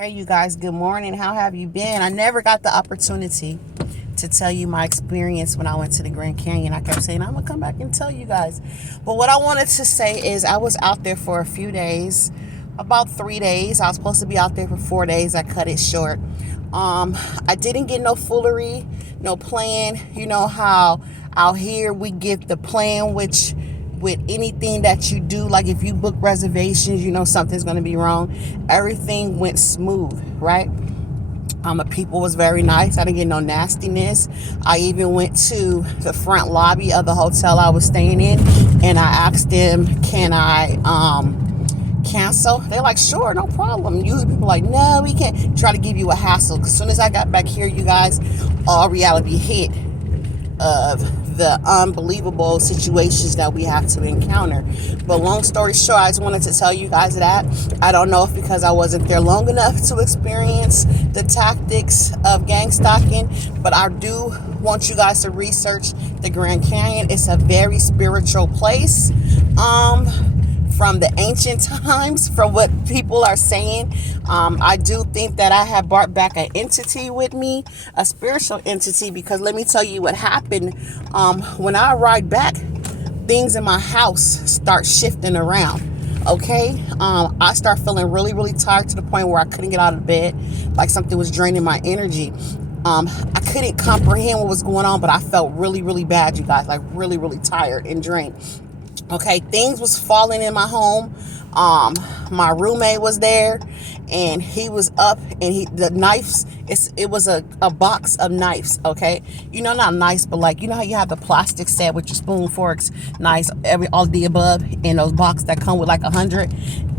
Hey, you guys, good morning. How have you been? I never got the opportunity to tell you my experience when I went to the Grand Canyon. I kept saying, I'm going to come back and tell you guys. But what I wanted to say is I was out there for a few days, about 3 days. I was supposed to be out there for 4 days. I cut it short. I didn't get no foolery, no plan. You know how out here we get the plan, which with anything that you do, like if you book reservations, you know something's going to be wrong. Everything went smooth, right? The people was very nice. I didn't get no nastiness. I even went to the front lobby of the hotel I was staying in, and I asked them, can I cancel? They're like, sure, no problem. Usually people are like, no, we can't. Try to give you a hassle. Because as soon as I got back here, you guys, all reality hit of the unbelievable situations that we have to encounter. But long story short, I just wanted to tell you guys that I don't know if because I wasn't there long enough to experience the tactics of gang stalking, but I do want you guys to research the Grand Canyon. It's a very spiritual place. From the ancient times, from what people are saying, I do think that I have brought back an entity with me, a spiritual entity, because let me tell you what happened. When I arrived back, things in my house start shifting around. Okay, I start feeling really, really tired to the point where I couldn't get out of bed, like something was draining my energy. I couldn't comprehend what was going on, but I felt really, really bad, you guys, like really, really tired and drained. Okay, things was falling in my home. My roommate was there, and he was up, and the knives. It was a box of knives. Okay, not knives, but like how you have the plastic set with your spoon, forks, knives, all the above, in those boxes that come with like 100.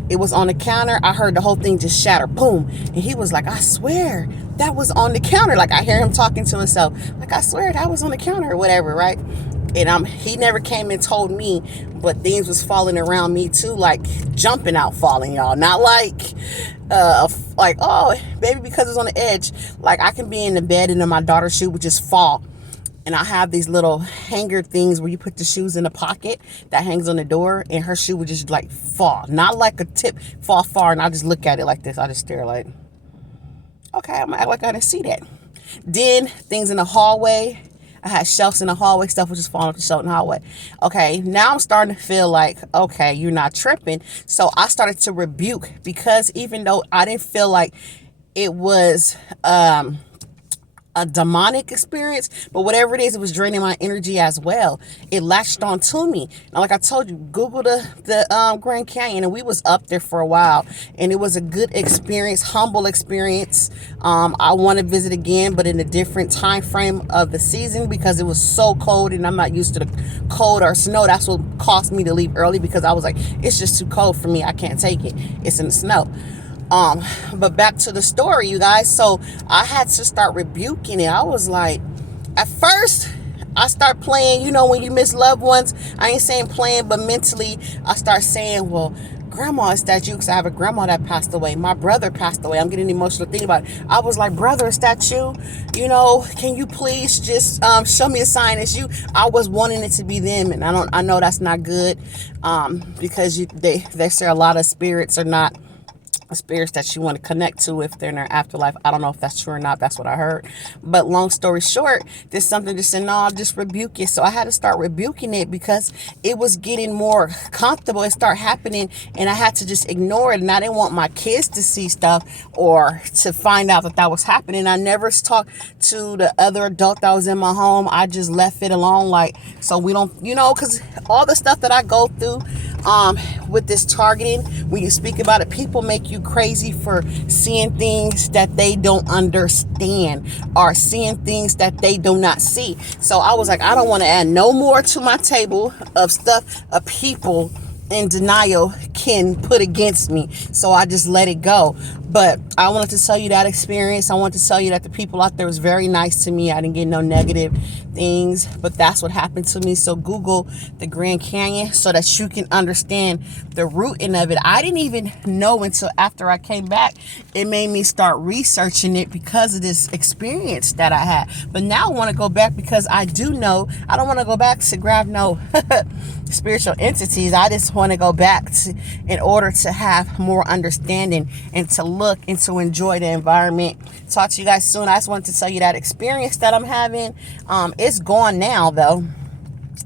It was on the counter. I heard the whole thing just shatter, boom, and he was like, "I swear that was on the counter." Like I hear him talking to himself, like, "I swear that was on the counter," or whatever, right? And he never came and told me, but things was falling around me too, like jumping out, falling, y'all. Not like oh, baby, because it's on the edge. Like I can be in the bed and then my daughter's shoe would just fall. And I have these little hanger things where you put the shoes in a pocket that hangs on the door, and her shoe would just like fall. Not like a tip, fall far, and I just look at it like this. I just stare like, okay, I'm gonna act like I didn't see that. Then things in the hallway. I had shelves in the hallway. Stuff was just falling off the shelf in the hallway. Okay, now I'm starting to feel like, okay, you're not tripping. So I started to rebuke, because even though I didn't feel like it was a demonic experience, but whatever it is, it was draining my energy as well. It latched on to me. Now, like I told you, Google the Grand Canyon, and we was up there for a while, and it was a good experience, humble experience. I want to visit again, but in a different time frame of the season, because it was so cold, and I'm not used to the cold or snow. That's what caused me to leave early, because I was like, it's just too cold for me. I can't take it. It's in the snow. But back to the story, you guys. So I had to start rebuking it. I was like, at first, I start playing, when you miss loved ones. I ain't saying playing, but mentally, I start saying, well, grandma, is that you? Because I have a grandma that passed away. My brother passed away. I'm getting emotional thinking about it. I was like, brother, is that you? Can you please just show me a sign it's you? I was wanting it to be them, and I know that's not good, because they say a lot of spirits are not spirits that you want to connect to if they're in their afterlife. I don't know if that's true or not. That's what I heard. But long story short, there's something just said, no, I'll just rebuke it. So I had to start rebuking it, because it was getting more comfortable. It started happening, and I had to just ignore it. And I didn't want my kids to see stuff or to find out that was happening. I never talked to the other adult that was in my home. I just left it alone. Like, so we don't, because all the stuff that I go through with this targeting, when you speak about it, people make you crazy for seeing things that they don't understand, or seeing things that they do not see. So I was like, I don't want to add no more to my table of stuff of people in denial can put against me. So I just let it go. But I wanted to tell you that experience. I wanted to tell you that the people out there was very nice to me. I didn't get no negative things, but that's what happened to me. So Google the Grand Canyon so that you can understand the rooting of it. I didn't even know until after I came back. It made me start researching it because of this experience that I had. But now I want to go back, because I do know. I don't want to go back to grab no spiritual entities. I just want to go back in order to have more understanding and to look and to enjoy the environment. Talk to you guys soon. I just wanted to tell you that experience that I'm having. It's gone now, though.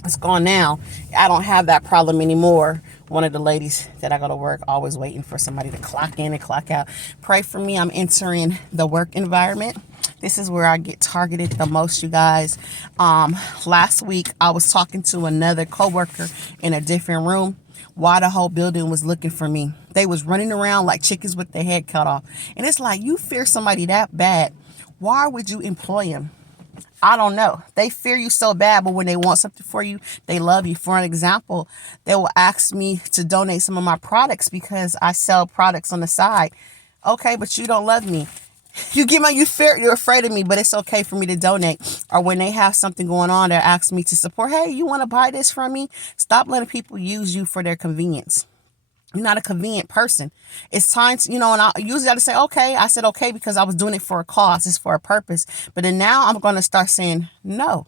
It's gone now. I don't have that problem anymore. One of the ladies that I go to work, always waiting for somebody to clock in and clock out. Pray for me. I'm entering the work environment. This is where I get targeted the most, you guys. Last week, I was talking to another coworker in a different room while the whole building was looking for me. They was running around like chickens with their head cut off. And it's like, you fear somebody that bad. Why would you employ him? I don't know. They fear you so bad, but when they want something for you, they love you. For an example, they will ask me to donate some of my products because I sell products on the side. Okay, but you don't love me. You're afraid of me, but it's okay for me to donate. Or when they have something going on, they're asking me to support. Hey, you want to buy this from me? Stop letting people use you for their convenience. You're not a convenient person. It's time to, and I usually got to say, okay. I said, okay, because I was doing it for a cause. It's for a purpose. But then now I'm going to start saying, no,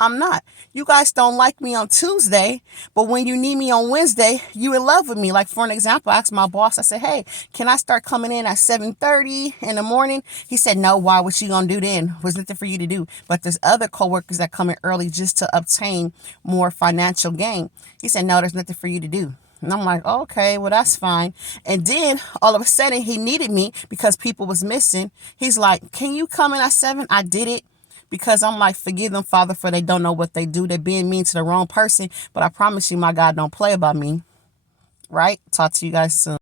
I'm not. You guys don't like me on Tuesday, but when you need me on Wednesday, you in love with me. Like, for an example, I asked my boss, I said, hey, can I start coming in at 7:30 in the morning? He said, no, why? What you going to do then? Was nothing for you to do. But there's other coworkers that come in early just to obtain more financial gain. He said, no, there's nothing for you to do. And I'm like, okay, well, that's fine. And then all of a sudden he needed me because people was missing. He's like, can you come in at 7? I did it because I'm like, forgive them, Father, for they don't know what they do. They're being mean to the wrong person. But I promise you, my God don't play about me. Right? Talk to you guys soon.